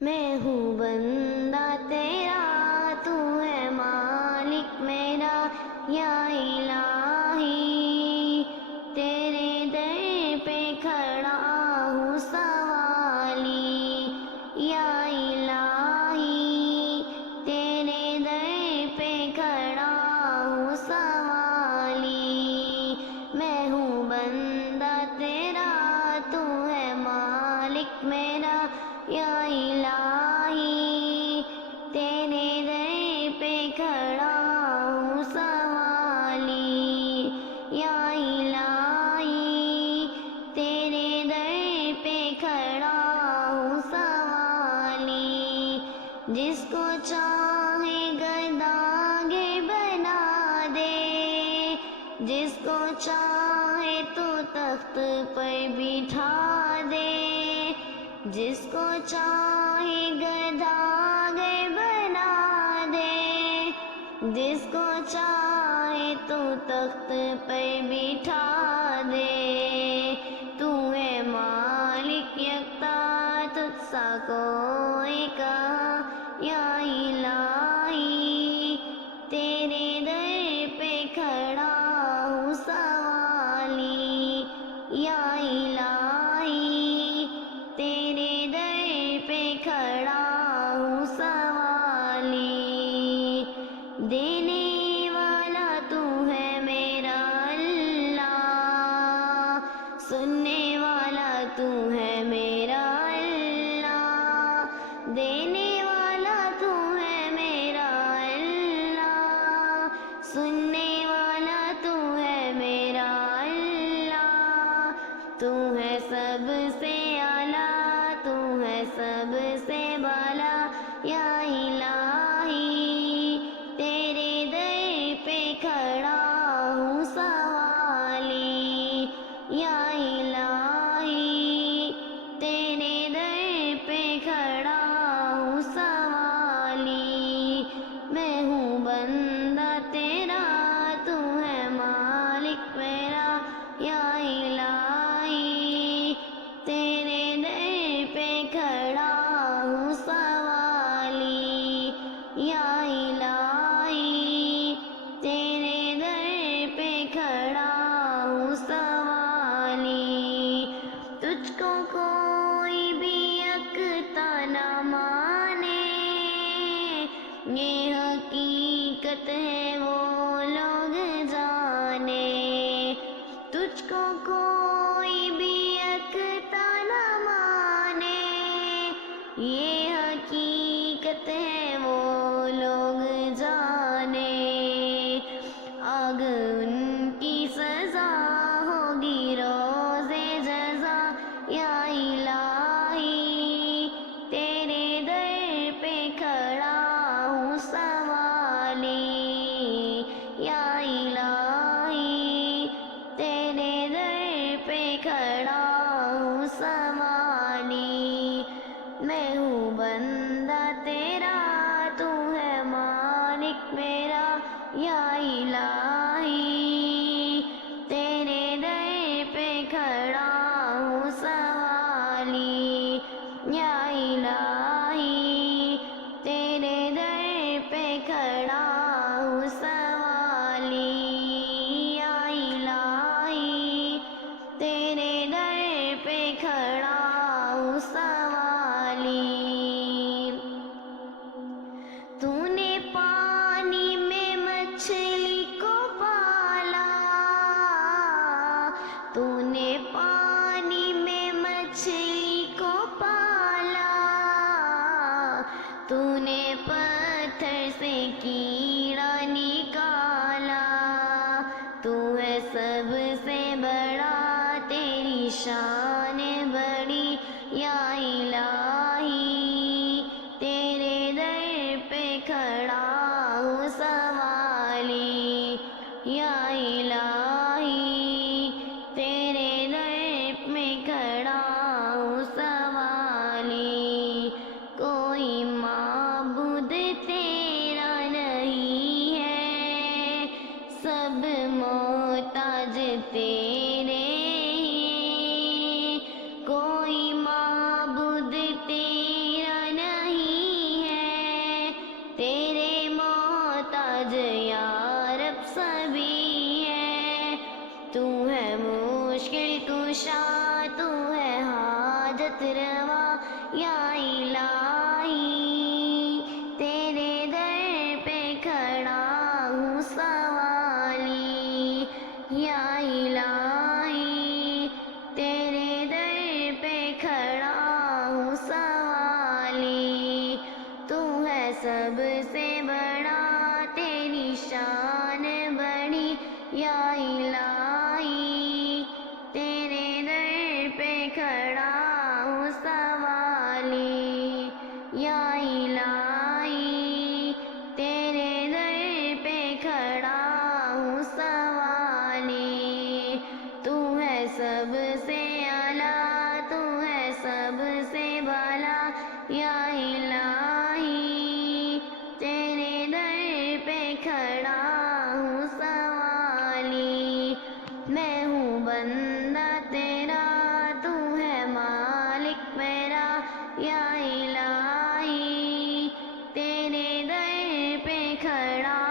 میں ہوں بندہ تیرا، تو ہے مالک میرا یا الہی، تیرے در پہ کھڑا ہوں سوالی یا الہی، تیرے در پہ کھڑا ہوں سوالی، میں ہوں بندہ تیرا، تو ہے مالک میرا یا الہی، تیرے در پہ کھڑا ہوں سوالی یا الہی، تیرے در پہ کھڑا ہوں سوالی، جس کو چاہے گرداں بنا دے، جس کو چاہے تو تخت پر بٹھا دے، جس کو چاہے گرداں بنا دے، جس کو چاہے تو تخت پر بٹھا دے، تو ہے مالک یکتا، تجھ سا کوئی کہاں یا الہی، تیرے در پہ کھڑا ہوں سوالی یا الہی، تیرے در پہ کھڑا ہوں سوالی، دینے والا تو ہے میرا اللہ، سننے والا تو ہے میرا اللہ، دینے والا تو ہے میرا اللہ، سننے والا تو ہے میرا اللہ، تو ہے سب سے اعلیٰ، تو ہے سب سے بالا یا الہی، تیرے در پہ کھڑا ہوں سوالی یا الہی، تیرے در پہ کھڑا ہوں سوالی، میں ہوں بندہ تیرا، تو ہے مالک میرا یا الہی، تیرے در پہ کھڑا ہوں سوالی یا الہی، تیرے در پہ کھڑا ہوں سوالی، تجھ کو کوئی بھی یکتا نہ مانے، یہ حقیقت ہے وہ لوگ جانے، تجھ کو کوئی بھی یکتا نہ مانے، یہ حقیقت ہے وہ لوگ جانے، آگ ان کی سزا ہوگی روز جزا یا الہی، تیرے در پہ کھڑا ہوں سوالی یا الہی، تیرے در پہ کھڑا ہوں سوالی، میں ہوں بندہ تیرا، تو ہے مالک میرا یا الہی، تیرے در پہ کھڑا ہوں سوالی یا الہی، تیرے در پہ کھڑا ہوں سوالی یا الہی، تیرے در پہ کھڑا ہوں سوالی، تو نے پانی میں مچھلی کو پالا، تو نے پانی میں مچھلی کو پالا، تو نے پتھر سے کیڑا نکالا، تو ہے سب سے بڑا، تیری شان بڑی یا الہی، تیرے در پہ کھڑا ہوں سوالی یا الہی، تیرے در میں کھڑا ہوں سوالی، کوئی معبود تیرا نہیں ہے، سب محتاج تیرے ہی سب سے بڑا تیری شان بڑی یا الہی تیرے در پہ کھڑا ہوں سوالی یا الہی تیرے در پہ کھڑا ہوں سوالی تو ہے سب سے اعلیٰ تو ہے سب سے بھلا یا الہی تیرے در پہ کھڑا ہوں سوالی میں ہوں بندہ تیرا تو ہے مالک میرا یا الہی تیرے در پہ کھڑا